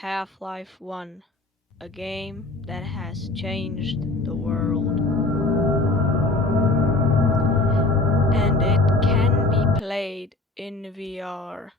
Half-Life 1, a game that has changed the world. And it can be played in VR.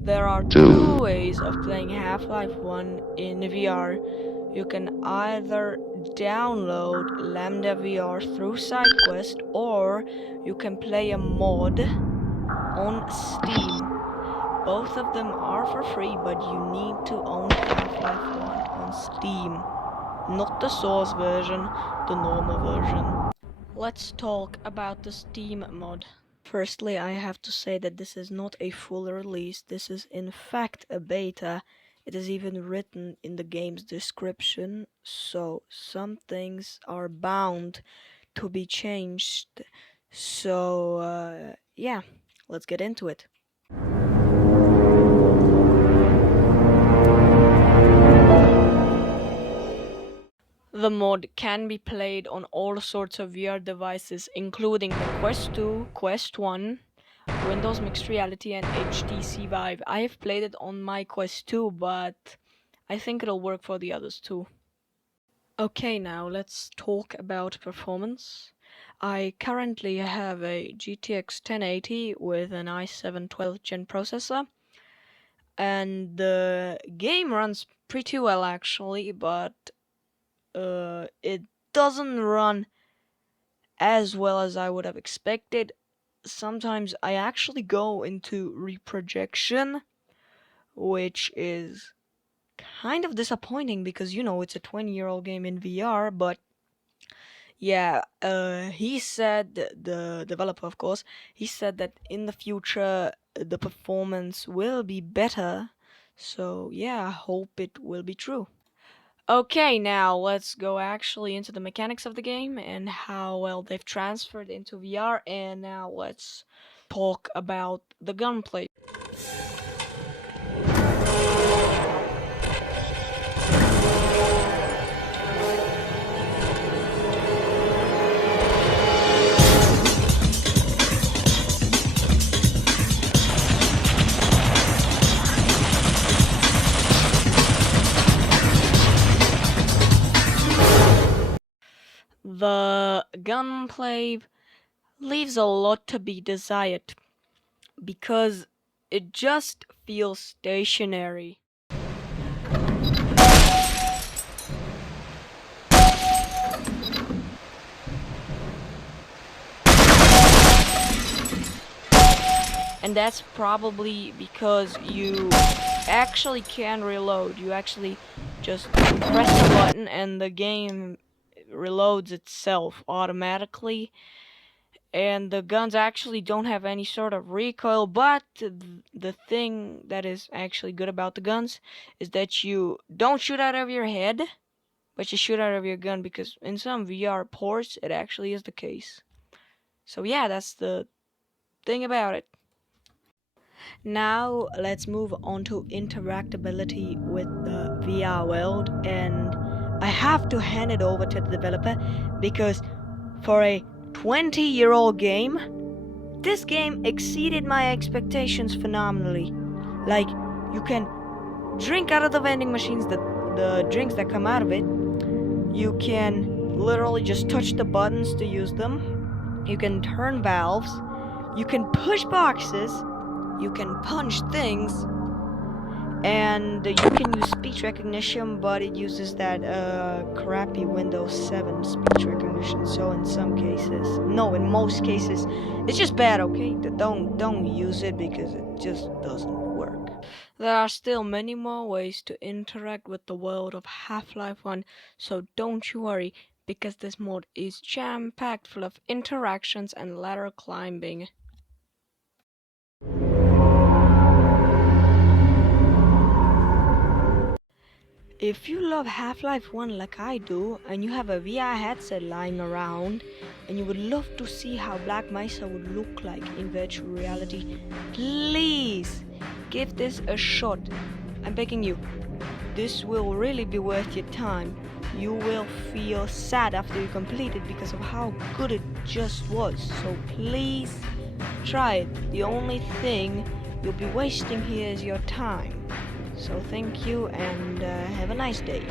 There are two ways of playing Half-Life 1 in VR. You can either download Lambda VR through SideQuest, or you can play a mod on Steam. Both of them are for free, but you need to own Half-Life 1 on Steam. Not the Source version, the normal version. Let's talk about the Steam mod. Firstly, I have to say that this is not a full release. This is in fact a beta. It is even written in the game's description, so some things are bound to be changed. So, yeah, let's get into it. The mod can be played on all sorts of VR devices, including the Quest 2, Quest 1, Windows Mixed Reality, and HTC Vive. I have played it on my Quest 2, but I think it'll work for the others too. Okay, now let's talk about performance. I currently have a GTX 1080 with an i7 12th gen processor, and the game runs pretty well actually, but it doesn't run as well as I would have expected. Sometimes I actually go into reprojection, which is kind of disappointing because, you know, it's a 20-year-old game in VR, but yeah, he said, the developer of course, he said that in the future the performance will be better, so yeah, I hope it will be true. Okay, now let's go actually into the mechanics of the game and how well they've transferred into VR, and now let's talk about the gunplay. The gunplay leaves a lot to be desired because it just feels stationary. And that's probably because you actually can reload. You actually just press the button and the game reloads itself automatically, and the guns actually don't have any sort of recoil. But the thing that is actually good about the guns is that you don't shoot out of your head, but you shoot out of your gun, because in some VR ports it actually is the case. So yeah, that's the thing about it. Now let's move on to interactability with the VR world, and I have to hand it over to the developer because for a 20-year-old game, this game exceeded my expectations phenomenally. Like, you can drink out of the vending machines, the drinks that come out of it. You can literally just touch the buttons to use them. You can turn valves. You can push boxes. You can punch things. And you can use speech recognition, but it uses that crappy Windows 7 speech recognition. So in some cases, no, in most cases, it's just bad. Okay, don't use it because it just doesn't work. There are still many more ways to interact with the world of Half-Life 1, so don't you worry, because this mod is jam-packed full of interactions and ladder climbing. If you love Half-Life 1 like I do, and you have a VR headset lying around, and you would love to see how Black Mesa would look like in virtual reality, please give this a shot. I'm begging you. This will really be worth your time. You will feel sad after you complete it because of how good it just was. So please try it. The only thing you'll be wasting here is your time. So thank you and have a nice day.